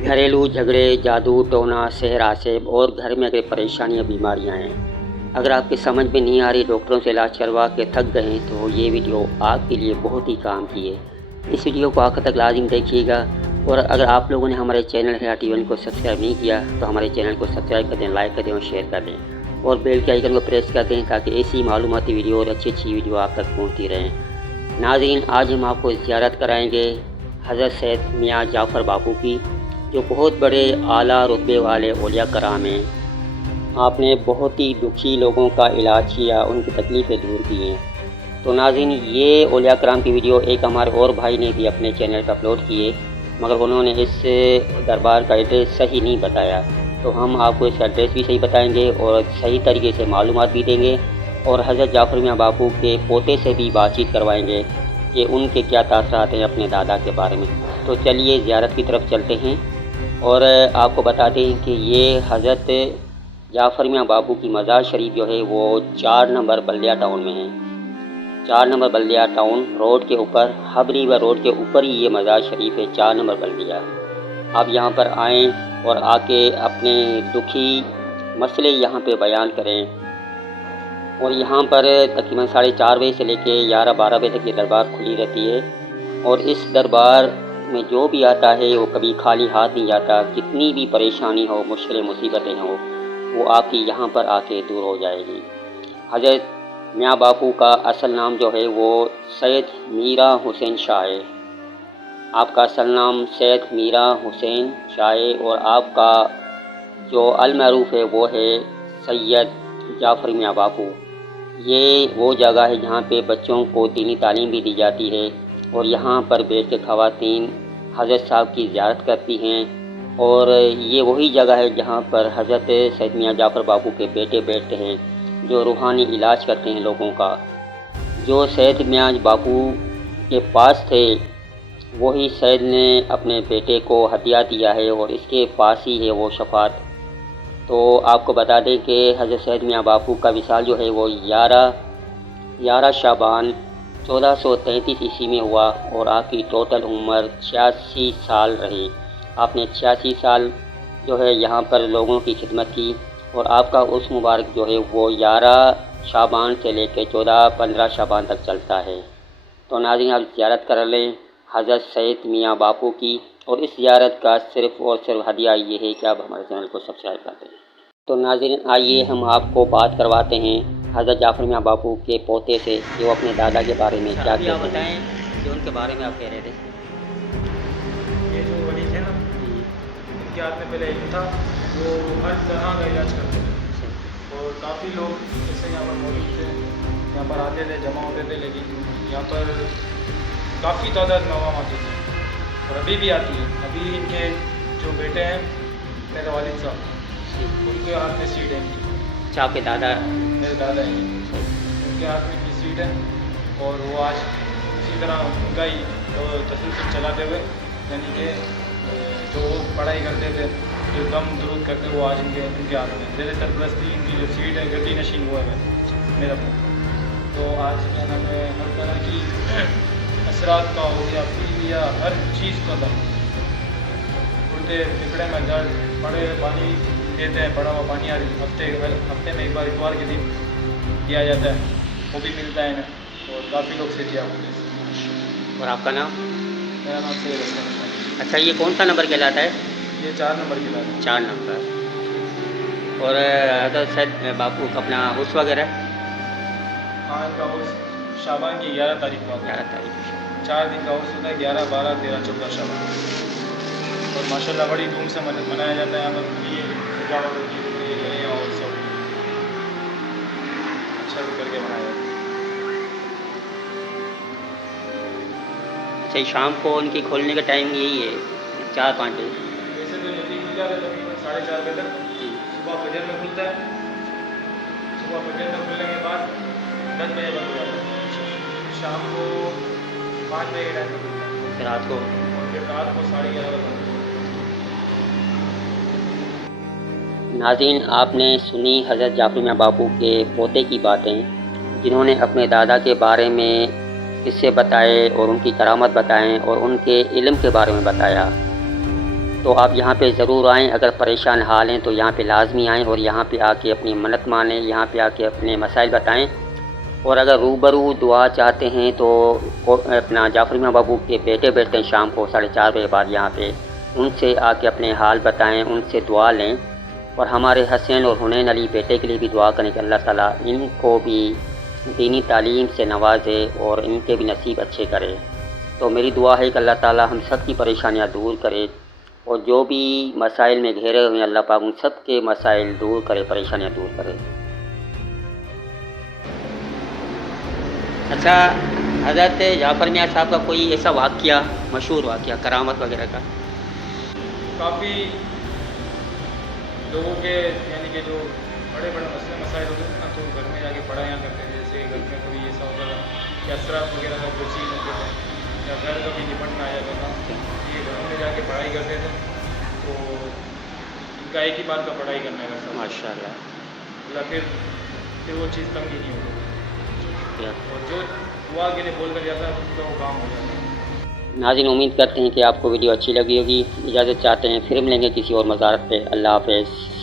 घरेलू झगड़े, जादू टोना, सेहर आसेब और घर में अगर परेशानियाँ बीमारियाँ हैं, अगर आपके समझ में नहीं आ रही, डॉक्टरों से इलाज करवा के थक गए हैं, तो ये वीडियो आपके लिए बहुत ही काम की है। इस वीडियो को आखिर तक लाजिम देखिएगा। और अगर आप लोगों ने हमारे चैनल हयाती को सब्सक्राइब नहीं किया तो हमारे चैनल को सब्सक्राइब कर दें, लाइक कर दें और शेयर कर दें और बेल के आइकन को प्रेस कर दें ताकि ऐसी मालूमाती वीडियो और अच्छी वीडियो आप तक पहुँचती रहें। नाज़रीन, आज हम आपको ज़ियारत कराएँगे हज़रत सैयद मियाँ जाफ़र बापू की, जो बहुत बड़े आला रुतबे वाले औलिया कराम हैं। आपने बहुत ही दुखी लोगों का इलाज किया, उनकी तकलीफ़ें दूर की हैं। तो नाज़रीन, ये औलिया कराम की वीडियो एक हमारे और भाई ने भी अपने चैनल पर अपलोड की है, मगर उन्होंने इस दरबार का एड्रेस सही नहीं बताया। तो हम आपको इसका एड्रेस भी सही बताएंगे और सही तरीके से मालूमात भी देंगे और हज़रत जाफ़र मियाँ बापू के पोते से भी बातचीत करवाएंगे कि उनके क्या तासरात हैं अपने दादा के बारे में। तो चलिए ज़ियारत की तरफ चलते हैं और आपको बता दें कि ये हज़रत जाफ़र मियाँ बापू की मज़ार शरीफ जो है वो 4 नंबर बल्दिया टाउन में है। 4 नंबर बल्दिया टाउन रोड के ऊपर, हबरी व रोड के ऊपर ही ये मज़ार शरीफ है, 4 नंबर बल्दिया। आप यहाँ पर आएँ और आके अपने दुखी मसले यहाँ पे बयान करें। और यहाँ पर तकरीबन 4:30 बजे से लेके 11-12 बजे तक ये दरबार खुली रहती है। और इस दरबार में जो भी आता है वो कभी खाली हाथ नहीं जाता। कितनी भी परेशानी हो, मुश्किलें मुसीबतें हो, वो आपकी यहाँ पर आके दूर हो जाएगी। हज़रत मियाँ बापू का असल नाम जो है वो सैयद मीरा हुसैन शाह है। आपका असल नाम सैयद मीरा हुसैन शाह है और आपका जो अल-मरूफ़ है वो है सैयद जाफ़र मियाँ बापू। ये वो जगह है जहाँ पे बच्चों को दीनी तालीम भी दी जाती है और यहाँ पर बैठ के ख़वातीन हज़रत साहब की ज़ियारत करती हैं। और ये वही जगह है जहाँ पर हज़रत सैयद मियाँ जाफ़र बापू के बेटे बैठते हैं जो रूहानी इलाज करते हैं लोगों का। जो सैयद मियाँ बापू के पास थे वही सैयद ने अपने बेटे को हदिया दिया है और इसके पास ही है वो शफ़ात। तो आपको बता दें कि हज़रत सैयद मियाँ बापू का विसाल जो है वो 11 शाबान 1433 ईस्वी में हुआ और आपकी टोटल उम्र 86 साल रही। आपने 86 साल जो है यहाँ पर लोगों की खिदमत की और आपका उर्स मुबारक जो है वो 11 शाबान से लेकर 14-15 शाबान तक चलता है। तो नाज़रीन, आप ज़ियारत कर लें हज़रत सैयद मियाँ बापू की और इस ज़ियारत का सिर्फ़ और सिर्फ हदिया ये है कि आप हमारे चैनल को सब्सक्राइब कर दें। तो नाज़रीन, आइए हम आपको बात करवाते हैं हज़रत जाफ़र मियाँ बापू के पोते से, जो अपने दादा के बारे में क्या कहते हैं। बताएं जो उनके बारे में आप कह रहे थे। ये जो वली थे ना, इनके हाथ में पहले इल्म था, वो हर तरह का इलाज करते थे और काफ़ी लोग जैसे यहाँ पर मौजूद थे, यहाँ पर आते थे, जमा होते थे। लेकिन यहाँ पर काफ़ी तादाद में आवाम आती थी और अभी भी आती है। अभी इनके जो बेटे हैं, मेरे वालिद साहब, उनके हाथ में सीट है। अच्छा, आपके दादा? मेरे दादा हैं, उनके हाथ में की सीट है और वो आज इसी तरह उनका ही तसलसल चलाते हुए, यानी कि जो पढ़ाई करते थे, जो दम दुरूद करते, वो आज इनके हाथ में ज़ेर सरपरस्ती इनकी जो सीट है, गद्दी नशीन हुआ है मेरा। तो आज क्या नाम है, हर तरह की असरात का हो गया, पी या हर चीज़ का दम, उल्टे पिपड़े में दर्द, बड़े पानी देते हैं, पड़ा हुआ पानी हर हफ्ते में एक बार इतवार के दिन दिया जाता है, वो भी मिलता है इन्हें और काफ़ी लोग से दिया होते। और आपका नाम? मेरा नाम सैयद हसन। अच्छा, ये कौन सा नंबर कहलाता है? ये 4 नंबर की बात है। 4 नंबर। और हज़रत सैयद बापू का अपना उर्स वगैरह? हाँ, इनका उर्स शाबान की 11 तारीख को आता है। 11 तारीख। 4 दिन का उर्स होता है, 11, 12, 13, 14 शाबान। और माशाल्लाह बड़ी धूम से मनाया जाता है। यहाँ पर ये सजावट होती है और सब अच्छा भी करके मनाया जाता है। सही, शाम को उनकी खोलने का टाइम यही है 4-5 बजे? वैसे तो जल्दी खुल जाता है, तकरीबन 4:30 बजे तक। सुबह फजर में खुलता है, सुबह फजर में खुलने के बाद 10 बजे बंद हो जाता है। शाम को 5 बजे के टाइम पर खुलता है, फिर रात को? और फिर रात को 11:30 बजे बंद। नाज़रीन, आपने सुनी हज़रत जाफ़र मियाँ बापू के पोते की बातें, जिन्होंने अपने दादा के बारे में किस्से बताए और उनकी करामत बताएं और उनके इल्म के बारे में बताया। تو آپ یہاں پہ ضرور آئیں. اگر پریشان حال ہیں تو یہاں پہ لازمی آئیں اور یہاں پہ آ کے اپنی منت مانیں, یہاں پہ آ کے اپنے مسائل بتائیں. اور اگر روبرو دعا چاہتے ہیں تو اپنا جعفر میاں بابو کے بیٹے بیٹھتے ہیں شام کو 4:30 بجے بعد یہاں پہ, ان سے آ کے اپنے حال بتائیں, ان سے دعا لیں. اور ہمارے حسین اور حنین علی بیٹے کے لیے بھی دعا کریں کہ اللہ تعالیٰ ان کو بھی دینی تعلیم سے نوازے اور ان کے بھی نصیب اچھے کرے. تو میری دعا ہے کہ اللہ تعالیٰ ہم سب کی پریشانیاں دور کرے, اور جو بھی مسائل میں گھیرے ہوئے ہیں اللہ پاک ان سب کے مسائل دور کرے, پریشانیاں دور کرے. اچھا حضرت جعفر میاں صاحب کا کوئی ایسا واقعہ, مشہور واقعہ کرامت وغیرہ کا؟ کافی لوگوں کے یعنی کہ جو بڑے بڑے مسائل ہوتے ہیں نا, تو گھر میں جا کے پڑھایاں کرتے ہیں. جیسے گھر میں کوئی ایسا ہوتا تھا کہ اثرات وغیرہ کا جو چیز ہوتے تھے یا گھر کا بھی نپٹنا آ جاتا تھا, یہ گھروں میں جا کے پڑھائی کرتے تھے. تو ان کا ایک ہی بات کا پڑھائی کرنا ہے سب, ماشاء اللہ. پھر وہ چیز تنگ ہی نہیں ہوتی, اور جو دعا کے لیے بول کر جاتا ہے ان کا وہ کام ہو جاتا ہے. ناظرین امید کرتے ہیں کہ آپ کو ویڈیو اچھی لگی ہوگی. اجازت چاہتے ہیں, پھر ملیں گے کسی اور مزارت پہ. اللہ حافظ.